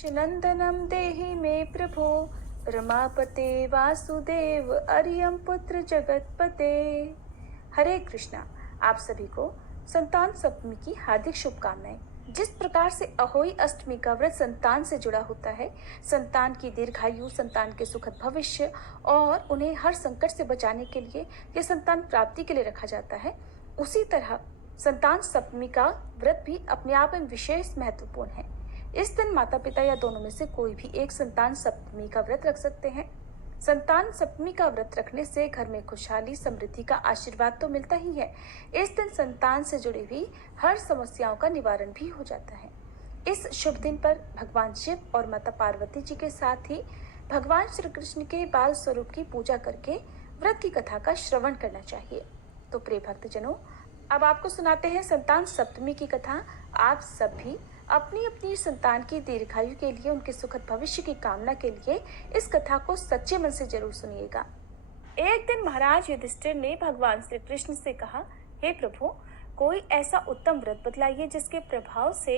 नंदनम देहि मे प्रभो रमापते वासुदेव अर्यम पुत्र जगतपते। हरे कृष्णा। आप सभी को संतान सप्तमी की हार्दिक शुभकामनाएं। जिस प्रकार से अहोई अष्टमी का व्रत संतान से जुड़ा होता है, संतान की दीर्घायु, संतान के सुखद भविष्य और उन्हें हर संकट से बचाने के लिए यह संतान प्राप्ति के लिए रखा जाता है, उसी तरह संतान सप्तमी का व्रत भी अपने आप में विशेष महत्वपूर्ण है। इस दिन माता पिता या दोनों में से कोई भी एक संतान सप्तमी का व्रत रख सकते हैं। संतान सप्तमी का व्रत रखने से घर में खुशहाली, समृद्धि का आशीर्वाद तो मिलता ही है, इस दिन संतान से जुड़ी हुई हर समस्याओं का निवारण भी हो जाता है। इस शुभ दिन पर भगवान शिव और माता पार्वती जी के साथ ही भगवान श्री कृष्ण के बाल स्वरूप की पूजा करके व्रत की कथा का श्रवण करना चाहिए। तो प्रिय भक्तजनों, अब आपको सुनाते हैं संतान सप्तमी की कथा। आप सब भी अपनी अपनी संतान की दीर्घायु के लिए, उनके सुखद भविष्य की कामना के लिए इस कथा को सच्चे मन से जरूर सुनिएगा। एक दिन महाराज युधिष्ठिर ने भगवान श्री कृष्ण से कहा, हे प्रभु, कोई ऐसा उत्तम व्रत बतलाइए जिसके प्रभाव से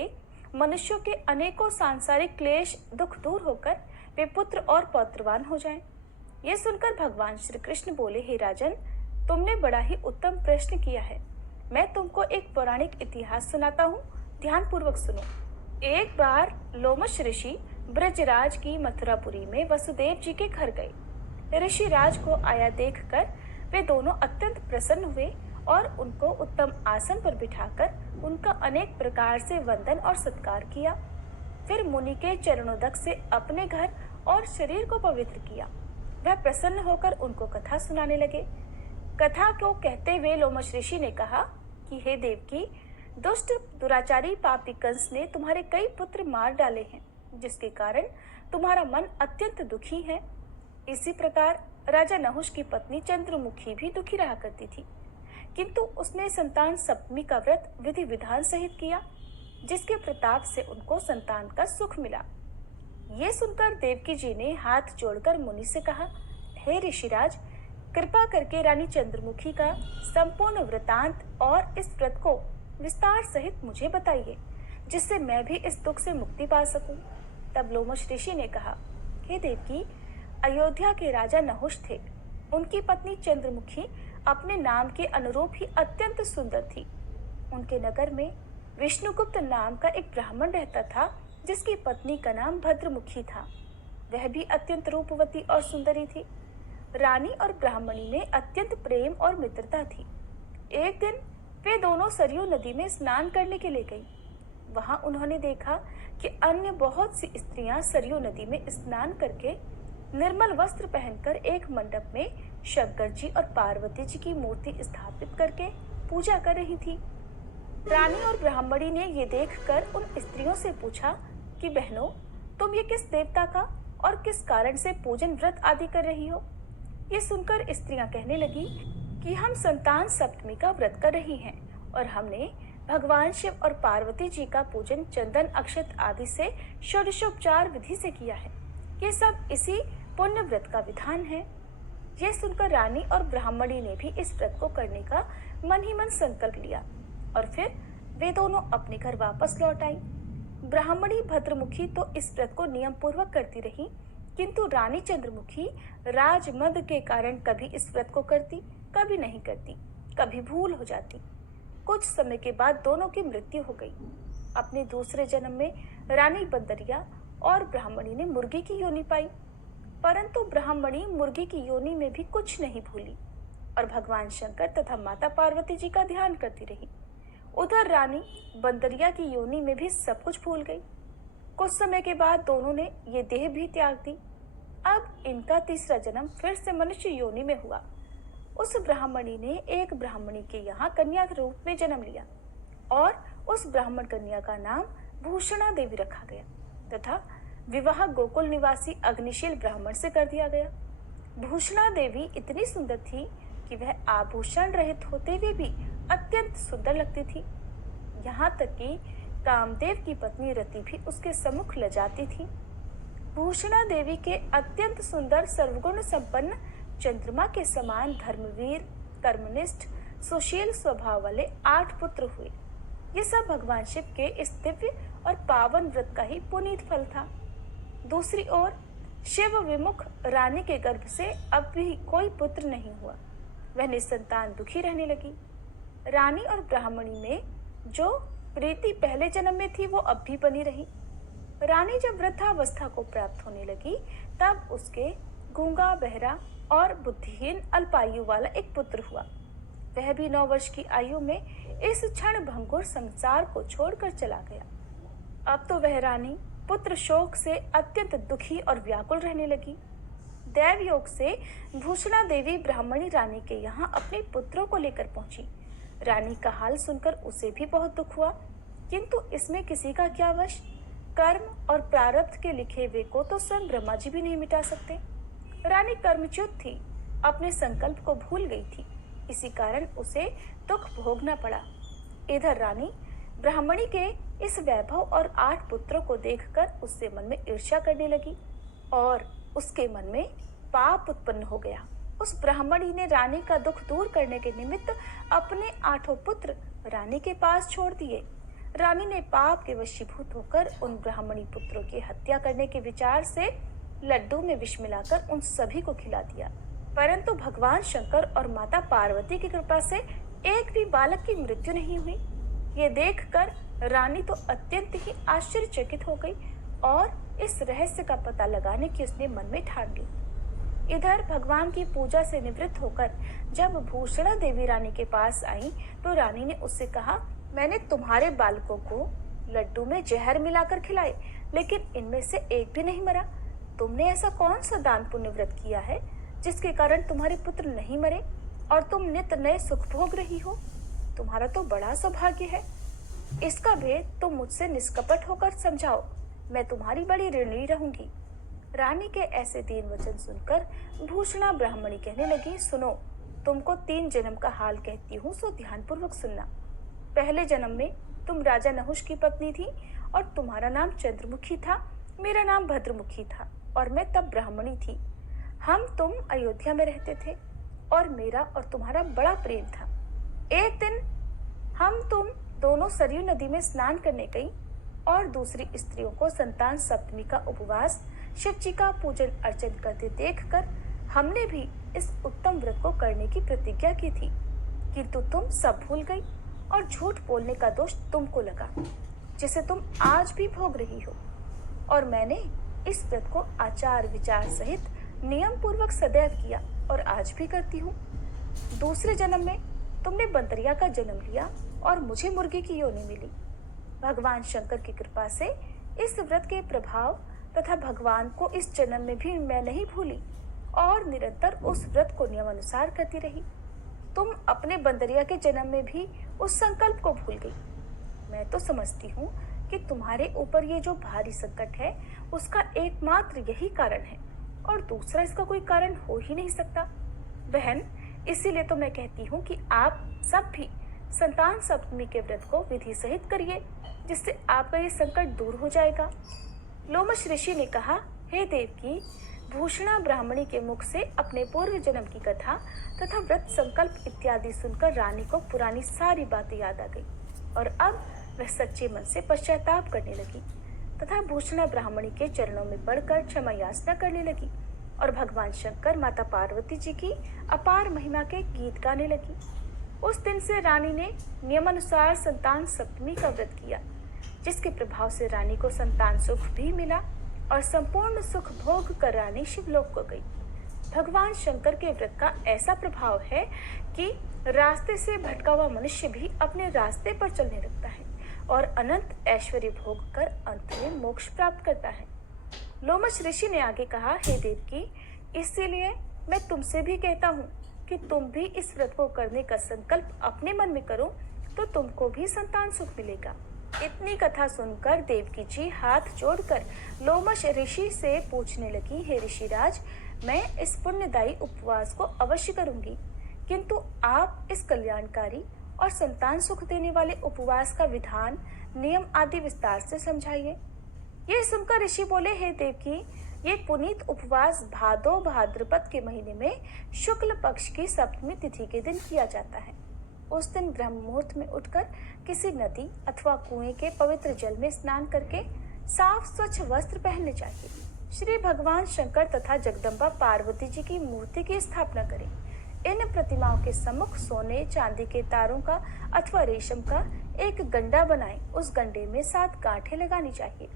मनुष्यों के अनेकों सांसारिक क्लेश दुख दूर होकर वे पुत्र और पौत्रवान हो जाएं। ये सुनकर भगवान श्री कृष्ण बोले, हे राजन, तुमने बड़ा ही उत्तम प्रश्न किया है। मैं तुमको एक पौराणिक इतिहास सुनाता हूँ, ध्यान पूर्वक सुनो। एक बार लोमश ऋषि ब्रजराज की मथुरापुरी में वसुदेव जी के घर गए। ऋषि राज को आया देखकर वे दोनों अत्यंत प्रसन्न हुए और उनको उत्तम आसन पर बिठाकर उनका अनेक प्रकार से वंदन और सत्कार किया। फिर मुनि के चरणोदक से अपने घर और शरीर को पवित्र किया। वह प्रसन्न होकर उनको कथा सुनाने लगे। कथा को कहते हुए लोमश ऋषि ने कहा कि हे देवकी, दुष्ट दुराचारी पापी कंस ने तुम्हारे कई पुत्र मार डाले हैं, जिसके कारण तुम्हारा मन अत्यंत दुखी है। इसी प्रकार राजा नहुष की पत्नी चंद्रमुखी भी दुखी रहा करती थी, किंतु उसने संतान सप्तमी का व्रत विधि विधान सहित किया, जिसके प्रताप से उनको संतान का सुख मिला। ये सुनकर देवकी जी ने हाथ जोड़कर मुनि से कहा, हे ऋषिराज, कृपा करके रानी चंद्रमुखी का संपूर्ण वृतांत और इस व्रत को विस्तार सहित मुझे बताइए, जिससे मैं भी इस दुख से मुक्ति पा सकूं। तब लोमश ऋषि ने कहा, हे देवकी, अयोध्या के राजा नहुष थे। उनकी पत्नी चंद्रमुखी अपने नाम के अनुरूप ही अत्यंत सुंदर थी। उनके नगर में विष्णुगुप्त नाम का एक ब्राह्मण रहता था, जिसकी पत्नी का नाम भद्रमुखी था। वह भी अत्यंत रूपवती और सुंदरी थी। रानी और ब्राह्मणी में अत्यंत प्रेम और मित्रता थी। एक दिन वे दोनों सरयू नदी में स्नान करने के लिए गईं। वहां उन्होंने देखा कि अन्य बहुत सी स्त्रियां सरयू नदी में स्नान करके निर्मल वस्त्र पहनकर एक मंडप में शंकर जी और पार्वती जी की मूर्ति स्थापित करके पूजा कर रही थी। रानी और ब्राह्मणी ने ये देखकर उन स्त्रियों से पूछा कि बहनों, तुम ये किस देवता का और किस कारण से पूजन व्रत आदि कर रही हो? ये सुनकर स्त्रियां कहने लगी कि हम संतान सप्तमी का व्रत कर रही हैं और हमने भगवान शिव और पार्वती जी का पूजन चंदन, अक्षत आदि से षोडशोपचार विधि से किया है। ये सब इसी पुण्य व्रत का विधान है। यह सुनकर रानी और ब्राह्मणी ने भी इस व्रत को करने का मन ही मन संकल्प लिया और फिर वे दोनों अपने घर वापस लौट आई। ब्राह्मणी भद्रमुखी तो इस व्रत को नियम पूर्वक करती रही, किंतु रानी चंद्रमुखी राजमद के कारण कभी इस व्रत को करती, कभी नहीं करती, कभी भूल हो जाती। कुछ समय के बाद दोनों की मृत्यु हो गई। अपने दूसरे जन्म में रानी बंदरिया और ब्राह्मणी ने मुर्गी की योनि पाई, परंतु ब्राह्मणी मुर्गी की योनि में भी कुछ नहीं भूली और भगवान शंकर तथा माता पार्वती जी का ध्यान करती रही। उधर रानी बंदरिया की योनि में भी सब कुछ भूल गई। कुछ समय के बाद दोनों ने ये देह भी त्याग दी। अब इनका तीसरा जन्म फिर से मनुष्य योनि में हुआ। उस ब्राह्मणी ने एक ब्राह्मणी के यहाँ कन्या के रूप में जन्म लिया और उस ब्राह्मण कन्या का नाम भूषणा देवी रखा गया तथा विवाह गोकुल निवासी अग्निशील ब्राह्मण से कर दिया गया। भूषणा देवी इतनी सुंदर थी कि वह आभूषण रहित होते हुए भी अत्यंत सुंदर लगती थी। यहाँ तक कि कामदेव की पत्नी रति भी उसके सम्मुख लजाती थी। भूषणा देवी के अत्यंत सुंदर, सर्वगुण संपन्न, चंद्रमा के समान धर्मवीर, कर्मनिष्ठ, सुशील स्वभाव वाले 8 पुत्र हुए। ये सब भगवान शिव के इस दिव्य और पावन व्रत का ही पुनीत फल था। दूसरी ओर शिव विमुख रानी के गर्भ से अब भी कोई पुत्र नहीं हुआ। वह निसंतान दुखी रहने लगी। रानी और ब्राह्मणी में जो प्रीति पहले जन्म में थी वो अब भी बनी रही। रानी जब वृद्धावस्था को प्राप्त होने लगी तब उसके गूंगा, बहरा और बुद्धिहीन अल्पायु वाला एक पुत्र हुआ। वह भी 9 वर्ष की आयु में इस क्षण भंगुर संसार को छोड़कर चला गया। अब तो वह रानी पुत्र शोक से अत्यंत दुखी और व्याकुल रहने लगी। दैव योग से भूषणा देवी ब्राह्मणी रानी के यहाँ अपने पुत्रों को लेकर पहुंची। रानी का हाल सुनकर उसे भी बहुत दुख हुआ, किंतु इसमें किसी का क्या वश। कर्म और प्रारब्ध के लिखे हुए को तो स्वयं ब्रह्मा जी भी नहीं मिटा सकते। रानी कर्मच्युत थी, अपने संकल्प को भूल गई थी, इसी कारण उसे दुख भोगना पड़ा। इधर रानी ब्राह्मणी के इस वैभव और 8 पुत्रों को देखकर उससे मन में ईर्ष्या करने लगी और उसके मन में पाप उत्पन्न हो गया। उस ब्राह्मणी ने रानी का दुख दूर करने के निमित्त अपने 8 पुत्र रानी के पास छोड़ दिए। रानी ने पाप के वशीभूत होकर उन ब्राह्मणी पुत्रों की हत्या करने के विचार से लड्डू में विष मिलाकर उन सभी को खिला दिया। परंतु भगवान शंकर और माता पार्वती की कृपा से एक भी बालक की मृत्यु नहीं हुई। ये देखकर रानी तो अत्यंत ही आश्चर्यचकित हो गई और इस रहस्य का पता लगाने की उसने मन में ठान ली। इधर भगवान की पूजा से निवृत्त होकर जब भूषणा देवी रानी के पास आई तो रानी ने उससे कहा, मैंने तुम्हारे बालकों को लड्डू में जहर मिलाकर खिलाए, लेकिन इनमें से एक भी नहीं मरा। तुमने ऐसा कौन सा दान पुण्य व्रत किया है जिसके कारण तुम्हारे पुत्र नहीं मरे और तुम नित्य नए सुख भोग रही हो? तुम्हारा तो बड़ा सौभाग्य है। इसका भेद तुम मुझसे निष्कपट होकर समझाओ, मैं तुम्हारी बड़ी ऋणी रहूंगी। रानी के ऐसे 3 वचन सुनकर भूषणा ब्राह्मणी कहने लगी, सुनो, तुमको 3 जन्म का हाल कहती हूँ, सो ध्यानपूर्वक सुनना। पहले जन्म में तुम राजा नहुष की पत्नी थी और तुम्हारा नाम चंद्रमुखी था, मेरा नाम भद्रमुखी था और मैं तब ब्राह्मणी थी। हम तुम अयोध्या में रहते थे और मेरा और तुम्हारा बड़ा प्रेम था। एक दिन हम तुम दोनों सरयू नदी में स्नान करने गई और दूसरी स्त्रियों को संतान सप्तमी का उपवास, शिव जी का पूजन अर्चन करते देखकर हमने भी इस उत्तम व्रत को करने की प्रतिज्ञा की थी, किंतु तुम सब भूल गई और झूठ बोलने का दोष तुमको लगा, जिसे तुम आज भी भोग रही हो। और मैंने इस व्रत को आचार विचार सहित नियम पूर्वक सदैव किया और आज भी करती हूँ। दूसरे जन्म में तुमने बंदरिया का जन्म लिया और मुझे मुर्गी की योनि मिली। भगवान शंकर की कृपा से इस व्रत के प्रभाव तथा भगवान को इस जन्म में भी मैं नहीं भूली और निरंतर उस व्रत को नियमानुसार करती रही। तुम अपने बंदरिया के जन्म में भी उस संकल्प को भूल गई। मैं तो समझती हूँ कि तुम्हारे ऊपर ये जो भारी संकट है उसका एकमात्र यही कारण है और दूसरा इसका कोई कारण हो ही नहीं सकता। बहन, इसीलिए तो मैं कहती हूँ कि आप सब भी संतान सप्तमी के व्रत को विधि सहित करिए, जिससे आपका ये संकट दूर हो जाएगा। लोमश ऋषि ने कहा, हे देवकी, भूषणा ब्राह्मणी के मुख से अपने पूर्व जन्म की कथा तथा व्रत संकल्प इत्यादि सुनकर रानी को पुरानी सारी बातें याद आ गई और अब वह सच्चे मन से पश्चाताप करने लगी तथा भूषणा ब्राह्मणी के चरणों में पड़कर क्षमा याचना करने लगी और भगवान शंकर, माता पार्वती जी की अपार महिमा के गीत गाने लगी। उस दिन से रानी ने नियमानुसार संतान सप्तमी का व्रत किया, जिसके प्रभाव से रानी को संतान सुख भी मिला और संपूर्ण सुख भोग कर रानी शिवलोक को गई। भगवान शंकर के व्रत का ऐसा प्रभाव है कि रास्ते से भटका हुआ मनुष्य भी अपने रास्ते पर चलने लगता है और अनंत ऐश्वर्य भोग कर अंत में मोक्ष प्राप्त करता है। लोमश ऋषि ने आगे कहा, हे देवकी, इसीलिए मैं तुमसे भी कहता हूँ कि तुम भी इस व्रत को करने का संकल्प अपने मन में करो तो तुमको भी संतान सुख मिलेगा। इतनी कथा सुनकर देवकी जी हाथ जोड़कर लोमश ऋषि से पूछने लगी, हे ऋषिराज, मैं इस पुण्यदायी उपवास को अवश्य करूंगी, किंतु आप इस कल्याणकारी और संतान सुख देने वाले उपवास का विधान, नियम आदि विस्तार से समझाइए। ये सुनकर ऋषि बोले, हे देवकी, ये पुनीत उपवास भादो भाद्रपद के महीने में शुक्ल पक्ष की सप्तमी तिथि के दिन किया जाता है। उस दिन ब्रह्म मुहूर्त में उठकर किसी नदी अथवा कुएं के पवित्र जल में स्नान करके साफ स्वच्छ वस्त्र पहनने चाहिए। श्री भगवान शंकर तथा जगदम्बा पार्वती जी की मूर्ति की स्थापना करें। इन प्रतिमाओं के सम्मुख सोने चांदी के तारों का अथवा रेशम का एक गंडा बनाएं। उस गंडे में 7 गांठें लगानी चाहिए।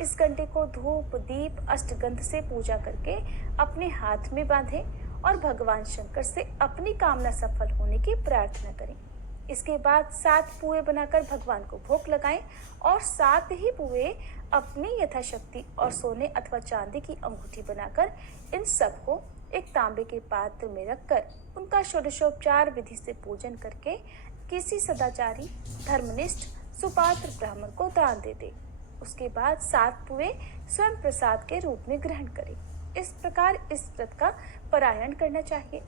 इस गंडे को धूप दीप अष्टगंध से पूजा करके अपने हाथ में बांधें और भगवान शंकर से अपनी कामना सफल होने की प्रार्थना करें। इसके बाद 7 पुए बनाकर भगवान को भोग लगाएं और 7 ही पुए अपनी यथाशक्ति और सोने अथवा चांदी की अंगूठी बनाकर इन सबको एक तांबे के पात्र में रखकर उनका षोडशोपचार विधि से पूजन करके किसी सदाचारी धर्मनिष्ठ सुपात्र ब्राह्मण को दान दे दे। उसके बाद 7 पुए स्वयं प्रसाद के रूप में ग्रहण करें। इस प्रकार इस व्रत का पारायण करना चाहिए।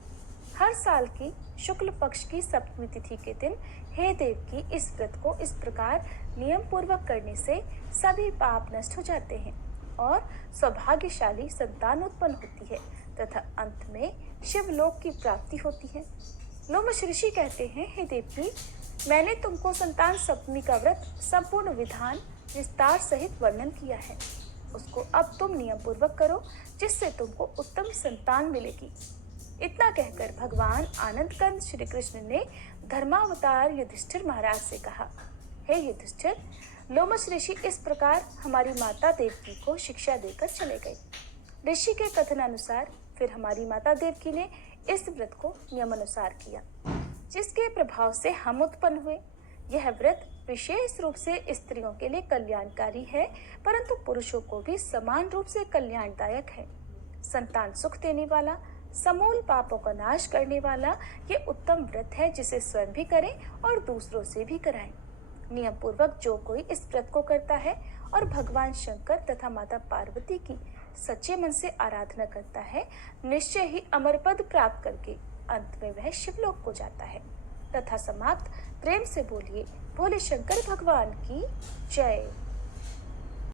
हर साल की शुक्ल पक्ष की सप्तमी तिथि के दिन हे देव की इस व्रत को इस प्रकार नियम पूर्वक करने से सभी पाप नष्ट हो जाते हैं और सौभाग्यशाली संतान उत्पन्न होती है तथा अंत में शिवलोक की प्राप्ति होती है। लोमश ऋषि कहते हैं, हे देवकी, मैंने तुमको संतान सप्तमी का व्रत संपूर्ण विधान विस्तार सहित वर्णन किया है। उसको अब तुम नियम पूर्वक करो जिससे तुमको उत्तम संतान मिलेगी। इतना कहकर भगवान आनंद कंद श्री कृष्ण ने धर्मावतार युधिष्ठिर महाराज से कहा, हे युधिष्ठिर, लोमश ऋषि इस प्रकार हमारी माता देवकी को शिक्षा देकर चले गए। ऋषि के कथन अनुसार फिर हमारी माता देवकी ने इस व्रत को नियमानुसार किया, जिसके प्रभाव से हम उत्पन्न हुए। यह व्रत विशेष रूप से स्त्रियों के लिए कल्याणकारी है, परंतु पुरुषों को भी समान रूप से कल्याणदायक है। संतान सुख देने वाला, समूल पापों का नाश करने वाला ये उत्तम व्रत है, जिसे स्वयं भी करें और दूसरों से भी कराएं। नियम पूर्वक जो कोई इस व्रत को करता है और भगवान शंकर तथा माता पार्वती की सच्चे मन से आराधना करता है, निश्चय ही अमर पद प्राप्त करके अंत में वह शिवलोक को जाता है। तथा समाप्त। प्रेम से बोलिए भोले शंकर भगवान की जय।